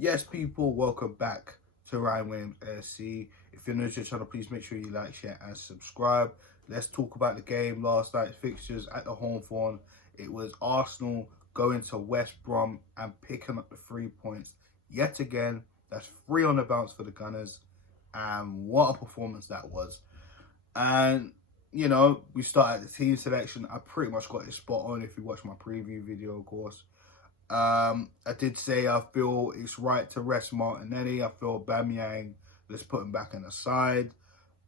Yes, people, welcome back to Ryan Williams SC. If you're new to the channel, please make sure you like, share, and subscribe. Let's talk about the game, last night's fixtures at the Hawthorn. It was Arsenal going to West Brom and picking up the 3 points. Yet again, that's 3 on the bounce for the Gunners. And what a performance that was. And, you know, we started the team selection. I pretty much got it spot on if you watch my preview video, of course. I did say I feel it's right to rest Martinelli. I feel Aubameyang, let's put him back on the side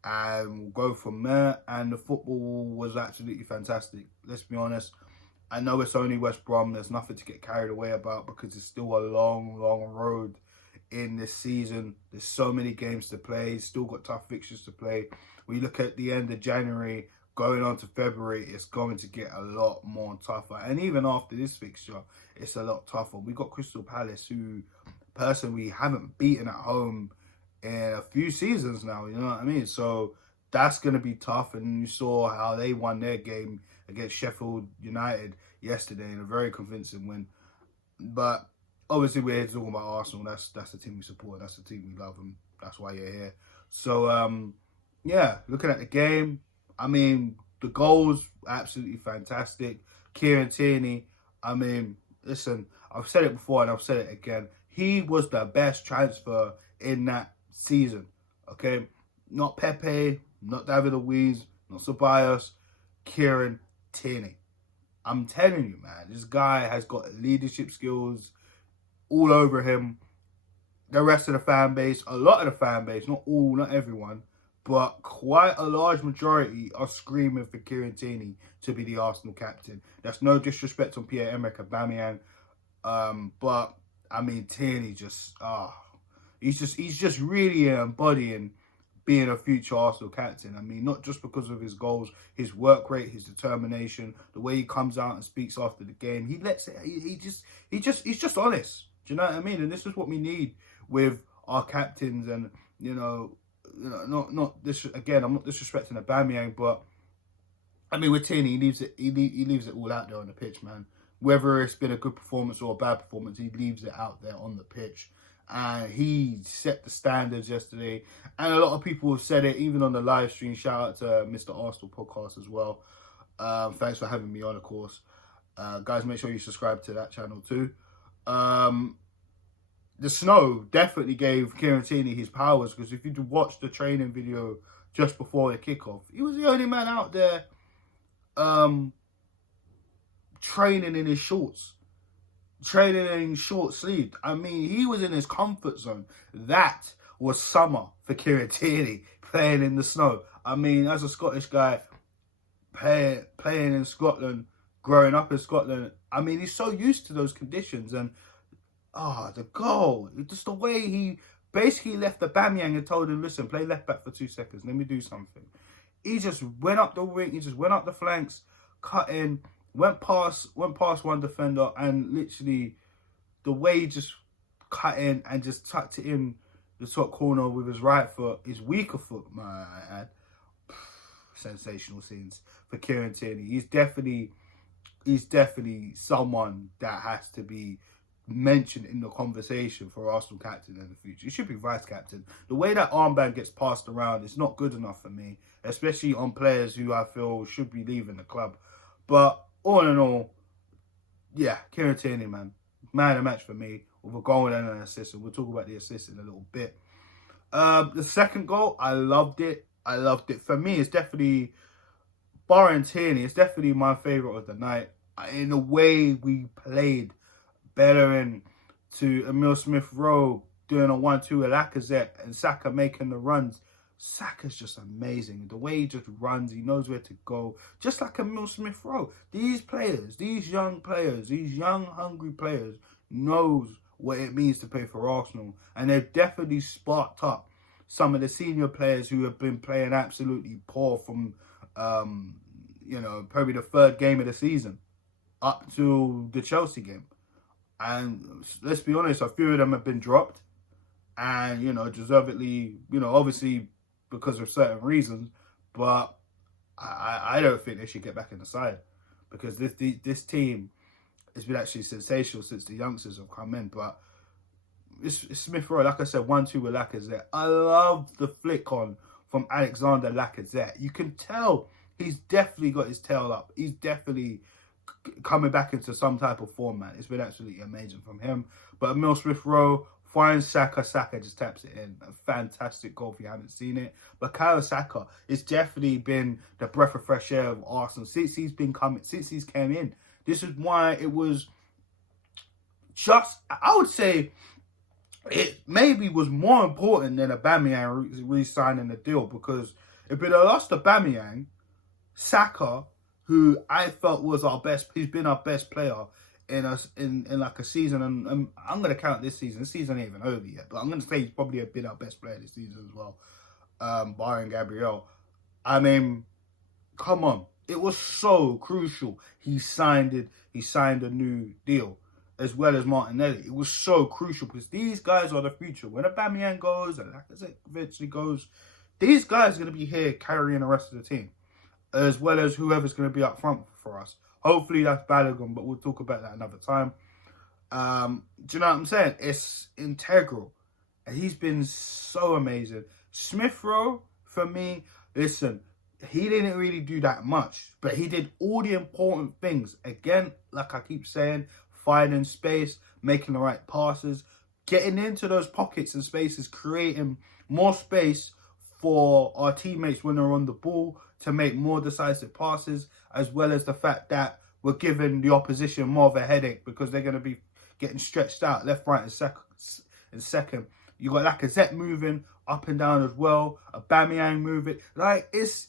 and we'll go from there. And the football was absolutely fantastic. Let's be honest. I know it's only West Brom. There's nothing to get carried away about because it's still a long, long road in this season. There's so many games to play. Still got tough fixtures to play. When you look at the end of January, going on to February, it's going to get a lot more tougher. And even after this fixture, it's a lot tougher. We got Crystal Palace, who personally haven't beaten at home in a few seasons now, you know what I mean? So that's going to be tough. And you saw how they won their game against Sheffield United yesterday in a very convincing win. But obviously we're here to talk about Arsenal. That's the team we support. That's the team we love, and that's why you're here. So, yeah, looking at the game, I mean, the goals, absolutely fantastic. Kieran Tierney, I mean, listen, I've said it before and I've said it again. He was the best transfer in that season, okay? Not Pepe, not David Luiz, not Ceballos, Kieran Tierney. I'm telling you, man, this guy has got leadership skills all over him. The rest of the fan base, a lot of the fan base, not all, not everyone, but quite a large majority are screaming for Kieran Tierney to be the Arsenal captain. That's no disrespect on Pierre-Emerick Aubameyang, but I mean Tierney he's just really embodying being a future Arsenal captain. I mean, not just because of his goals, his work rate, his determination, the way he comes out and speaks after the game. He lets it. He's just honest. Do you know what I mean? And this is what we need with our captains. And not this again. I'm not disrespecting Aubameyang, but I mean with Tierney, he leaves it all out there on the pitch, man. Whether it's been a good performance or a bad performance, he leaves it out there on the pitch. And he set the standards yesterday. And a lot of people have said it, even on the live stream. Shout out to Mr. Arsenal podcast as well. Thanks for having me on, of course. Guys, make sure you subscribe to that channel too. The snow definitely gave Kieran Tierney his powers, because if you watch the training video just before the kickoff, he was the only man out there training in his shorts. Training in short sleeve. I mean, he was in his comfort zone. That was summer for Kieran Tierney, playing in the snow. I mean, as a Scottish guy, playing in Scotland, growing up in Scotland, I mean, he's so used to those conditions. And, the goal, just the way he basically left the Aubameyang and told him, listen, play left back for 2 seconds, let me do something. He just went up the wing, he just went up the flanks, cut in, went past one defender, and literally the way he just cut in and just tucked it in the top corner with his right foot, his weaker foot, my ad. Sensational scenes for Kieran Tierney. He's definitely someone that has to be mentioned in the conversation for Arsenal captain in the future. He should be vice captain. The way that armband gets passed around is not good enough for me, especially on players who I feel should be leaving the club. But all in all, yeah, Kieran Tierney, man of the match for me, with a goal and an assist. And we'll talk about the assist in a little bit. The second goal, I loved it. For me, it's definitely, barring Tierney, it's definitely my favourite of the night. In the way we played, Bellerin to Emile Rowe, doing a 1-2 with Lacazette, and Saka making the runs. Saka's just amazing. The way he just runs, he knows where to go. Just like Emile Rowe. These players, these young hungry players, knows what it means to play for Arsenal. And they've definitely sparked up some of the senior players who have been playing absolutely poor from, probably the third game of the season up to the Chelsea game. And let's be honest, a few of them have been dropped. And, deservedly, obviously because of certain reasons. But I don't think they should get back in the side. Because this team has been actually sensational since the youngsters have come in. But it's Smith Rowe, like I said, 1-2 with Lacazette. I love the flick on from Alexander Lacazette. You can tell he's definitely got his tail up. He's definitely coming back into some type of form, man. It's been absolutely amazing from him. But Emile Smith Rowe finds Saka. Saka just taps it in. A fantastic goal if you haven't seen it. But Saka, it's definitely been the breath of fresh air of Arsenal since he's came in. This is why it was just, I would say, it maybe was more important than Aubameyang re-signing the deal, because if it had lost Aubameyang, Saka, who I felt was he's been our best player in like a season, and I'm gonna count this season. This season ain't even over yet, but I'm gonna say he's probably been our best player this season as well, barring Gabriel. I mean, come on, it was so crucial. He signed a new deal, as well as Martinelli. It was so crucial because these guys are the future. When Aubameyang goes and Lacazette eventually goes, these guys are going to be here carrying the rest of the team, as well as whoever's going to be up front for us. Hopefully that's Balogun, but we'll talk about that another time. Do you know what I'm saying? It's integral. And he's been so amazing. Smith Rowe, for me, listen, he didn't really do that much, but he did all the important things. Again, like I keep saying, finding space, making the right passes, getting into those pockets and spaces, creating more space for our teammates when they're on the ball to make more decisive passes, as well as the fact that we're giving the opposition more of a headache because they're going to be getting stretched out left, right, and second. You got Lacazette moving up and down as well, Aubameyang moving. Like, this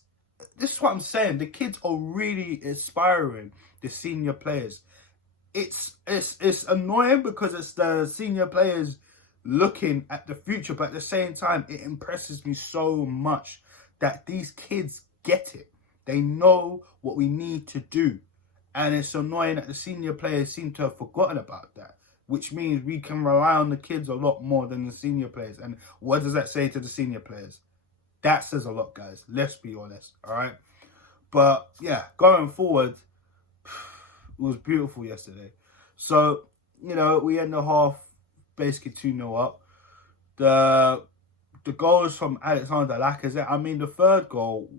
is what I'm saying. The kids are really inspiring the senior players. It's annoying because it's the senior players looking at the future, but at the same time, it impresses me so much that these kids get it. They know what we need to do. And it's annoying that the senior players seem to have forgotten about that, which means we can rely on the kids a lot more than the senior players. And what does that say to the senior players? That says a lot, guys. Let's be honest, all right? But, yeah, going forward, it was beautiful yesterday. So, you know, we end the half basically 2-0 up. The goals from Alexander Lacazette, I mean, the third goal,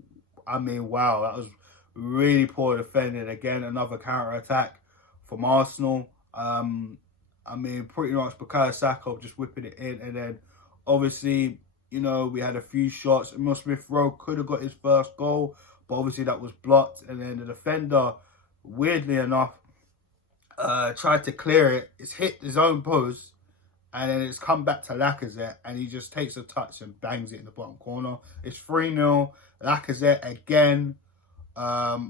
I mean, wow, that was really poor defending. Again, another counter-attack from Arsenal. I mean, pretty much Bukayo Saka just whipping it in. And then, obviously, you know, we had a few shots. Emile Smith Rowe could have got his first goal, but obviously that was blocked. And then the defender, weirdly enough, tried to clear it. It's hit his own post, and then it's come back to Lacazette, and he just takes a touch and bangs it in the bottom corner. It's 3-0. Lacazette again. I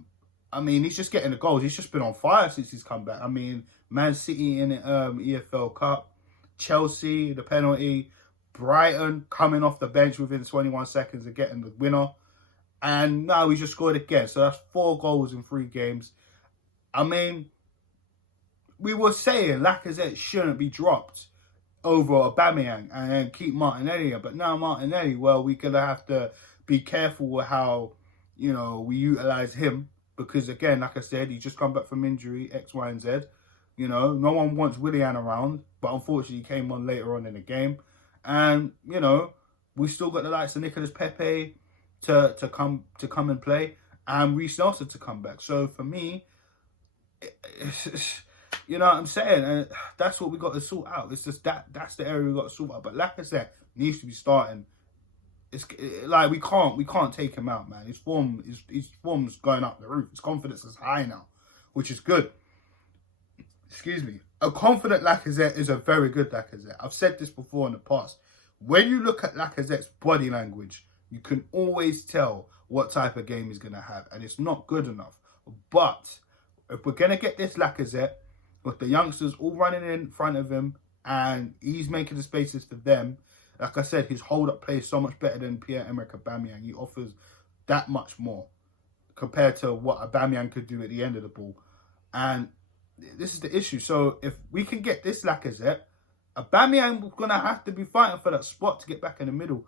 mean, he's just getting the goals. He's just been on fire since he's come back. I mean, Man City in the EFL Cup, Chelsea, the penalty, Brighton coming off the bench within 21 seconds and getting the winner. And now he just scored again. So that's 4 goals in 3 games. I mean, we were saying Lacazette shouldn't be dropped over Aubameyang and then keep Martinelli. But now Martinelli, well, we're going to have to be careful with how, you know, we utilise him. Because, again, like I said, he's just come back from injury, X, Y, and Z. You know, no one wants Willian around. But unfortunately, he came on later on in the game. And, you know, we still got the likes of Nicolas Pepe to come and play. And Reece Nelson to come back. So, for me, you know what I'm saying? And that's what we got to sort out. It's just that's the area we got to sort out. But like I said, needs to be starting. It's like we can't take him out, man. His form's going up the roof. His confidence is high now, which is good. Excuse me. A confident Lacazette is a very good Lacazette. I've said this before in the past. When you look at Lacazette's body language, you can always tell what type of game he's going to have, and it's not good enough. But if we're going to get this Lacazette, with the youngsters all running in front of him, and he's making the spaces for them, like I said, his hold-up play is so much better than Pierre-Emerick Aubameyang. He offers that much more compared to what Aubameyang could do at the end of the ball. And this is the issue. So if we can get this Lacazette, Aubameyang is going to have to be fighting for that spot to get back in the middle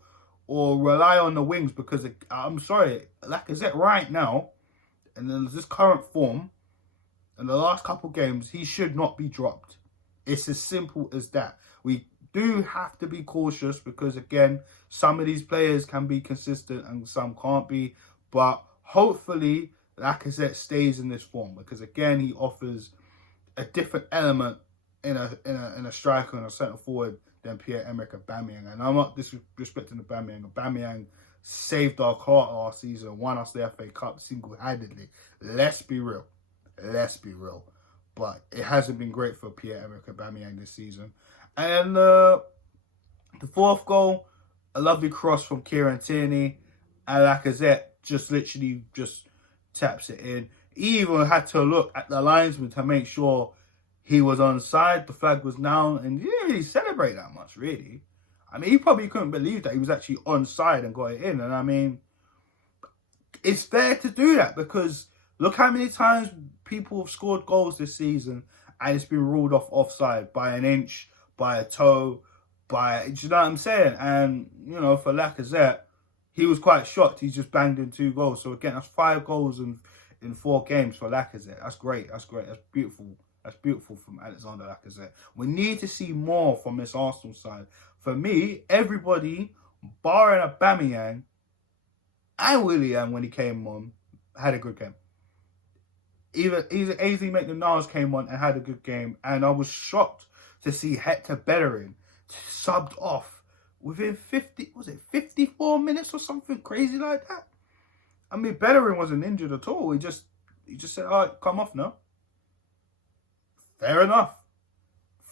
or rely on the wings because, I'm sorry, Lacazette right now, and then this current form, in the last couple games, he should not be dropped. It's as simple as that. do have to be cautious because, again, some of these players can be consistent and some can't be. But hopefully, Lacazette stays in this form because, again, he offers a different element in a striker and a centre forward than Pierre-Emerick Aubameyang. And I'm not disrespecting Aubameyang. Aubameyang saved our car last season, won us the FA Cup single-handedly. Let's be real. Let's be real. But it hasn't been great for Pierre-Emerick Aubameyang this season. And the fourth goal, a lovely cross from Kieran Tierney. And Lacazette just literally just taps it in. He even had to look at the linesman to make sure he was onside. The flag was down. And he didn't really celebrate that much, really. I mean, he probably couldn't believe that he was actually onside and got it in. And I mean, it's fair to do that because look how many times people have scored goals this season and it's been ruled off offside by an inch, by a toe, do you know what I'm saying? And, you know, for Lacazette, he was quite shocked. He's just banged in 2 goals. So again, that's 5 goals in 4 games for Lacazette. That's great. That's great. That's beautiful. That's beautiful from Alexander Lacazette. We need to see more from this Arsenal side. For me, everybody, barring Aubameyang and Willian when he came on, had a good game. Even AZ Maitland-Niles came on and had a good game. And I was shocked to see Hector Bellerin subbed off within 54 minutes or something crazy like that. I mean, Bellerin wasn't injured at all. He just said, all right, come off now. Fair enough.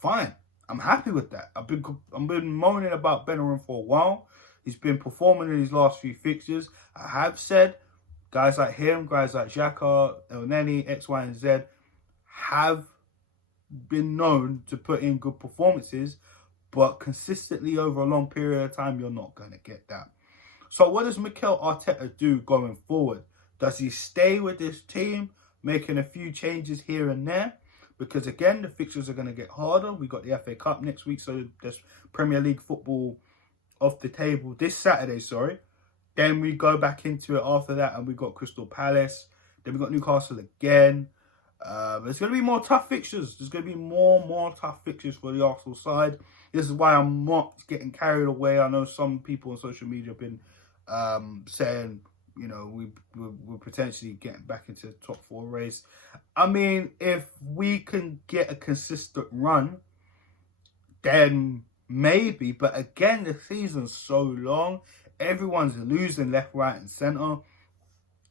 Fine. I'm happy with that. I've been moaning about Bellerin for a while. He's been performing in his last few fixtures. I have said guys like him, guys like Saka, Elneny, X, Y, and Z have been known to put in good performances, but consistently over a long period of time, you're not going to get that. So what does Mikel Arteta do going forward? Does he stay with this team, making a few changes here and there? Because again, the fixtures are going to get harder. We got the FA Cup next week, so there's Premier League football off the table this Saturday, sorry. Then we go back into it after that, and we got Crystal Palace. Then we got Newcastle again. There's going to be more tough fixtures. There's going to be more tough fixtures for the Arsenal side. This is why I'm not getting carried away. I know some people on social media have been saying, you know, we're potentially getting back into the top 4 race. I mean, if we can get a consistent run, then maybe. But again, the season's so long. Everyone's losing left, right, and centre.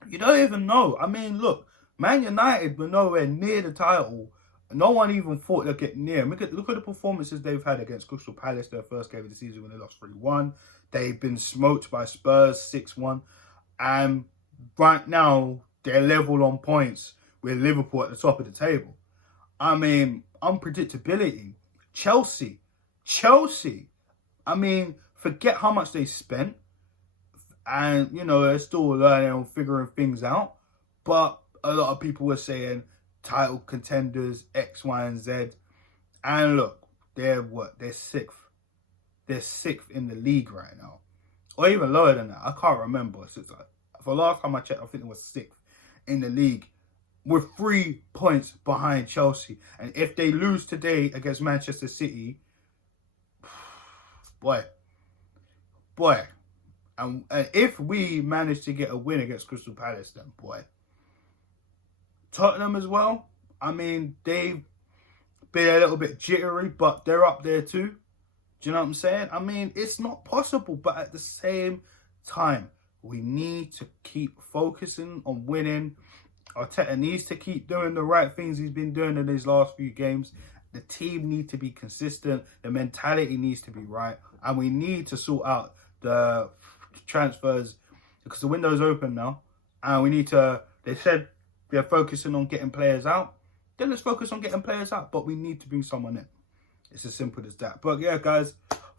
You don't even know. I mean, look, Man United were nowhere near the title. No one even thought they'd get near. Look at the performances they've had against Crystal Palace, their first game of the season when they lost 3-1. They've been smoked by Spurs 6-1. And right now, they're level on points with Liverpool at the top of the table. I mean, unpredictability. Chelsea. I mean, forget how much they spent. And, you know, they're still learning and figuring things out. But a lot of people were saying title contenders, X, Y, and Z. And look, they're what? They're 6th. They're 6th in the league right now. Or even lower than that. I can't remember. For the last time I checked, I think it was 6th in the league. With 3 points behind Chelsea. And if they lose today against Manchester City, boy. And if we manage to get a win against Crystal Palace, then boy. Tottenham as well. I mean, they've been a little bit jittery, but they're up there too. Do you know what I'm saying? I mean, it's not possible, but at the same time, we need to keep focusing on winning. Arteta needs to keep doing the right things he's been doing in these last few games. The team needs to be consistent. The mentality needs to be right. And we need to sort out the transfers because the window's open now. And we need to, they said they're focusing on getting players out. Then let's focus on getting players out. But we need to bring someone in. It's as simple as that. But yeah, guys,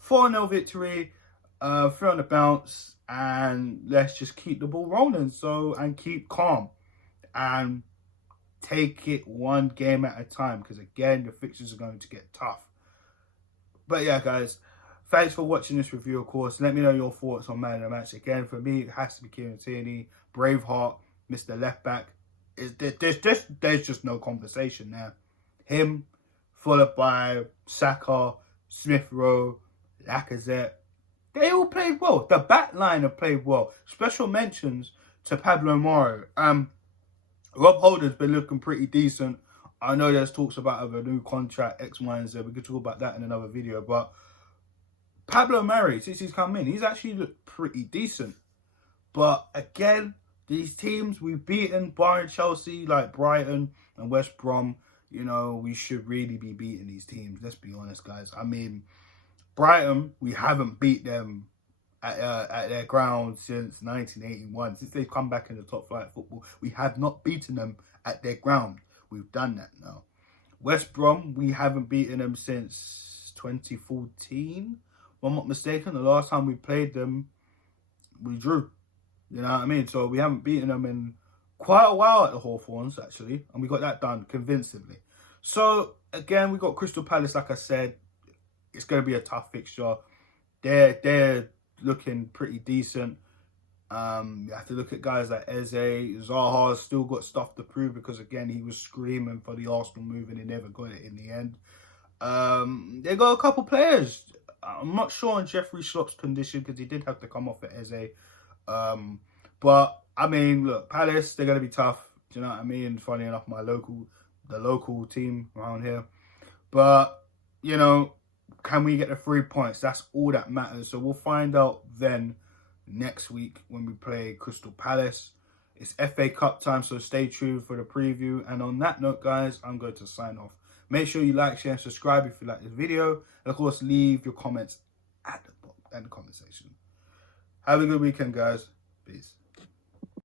4-0 victory, 3 on the bounce, and let's just keep the ball rolling. And keep calm and take it one game at a time. Because again, the fixtures are going to get tough. But yeah, guys, thanks for watching this review, of course. Let me know your thoughts on man of the match. Again, for me, it has to be Kieran Tierney, Braveheart, Mr. Left Back. There's just no conversation there. Him, followed by Saka, Smith Rowe, Lacazette. They all played well. The back line have played well. Special mentions to Pablo Moro. Rob Holder's been looking pretty decent. I know there's talks about a new contract, X, Y, and Z. We could talk about that in another video. But Pablo Mari, since he's come in, he's actually looked pretty decent. But again, these teams we've beaten, barring Chelsea, like Brighton and West Brom, you know, we should really be beating these teams. Let's be honest, guys. I mean, Brighton, we haven't beat them at their ground since 1981. Since they've come back in the top flight of football, we have not beaten them at their ground. We've done that now. West Brom, we haven't beaten them since 2014. If I'm not mistaken, the last time we played them, we drew. You know what I mean? So we haven't beaten them in quite a while at the Hawthorns, actually. And we got that done convincingly. So, again, we got Crystal Palace, like I said. It's going to be a tough fixture. They're looking pretty decent. You have to look at guys like Eze. Zaha's still got stuff to prove because, again, he was screaming for the Arsenal move and he never got it in the end. They got a couple players. I'm not sure on Jeffrey Schlupp's condition because he did have to come off at Eze. But, I mean, look, Palace, they're going to be tough. Do you know what I mean? Funny enough, the local team around here. But, you know, can we get the 3 points? That's all that matters. So we'll find out then next week when we play Crystal Palace. It's FA Cup time, so stay tuned for the preview. And on that note, guys, I'm going to sign off. Make sure you like, share, and subscribe if you like this video. And, of course, leave your comments at the comment section. Have a good weekend, guys. Peace.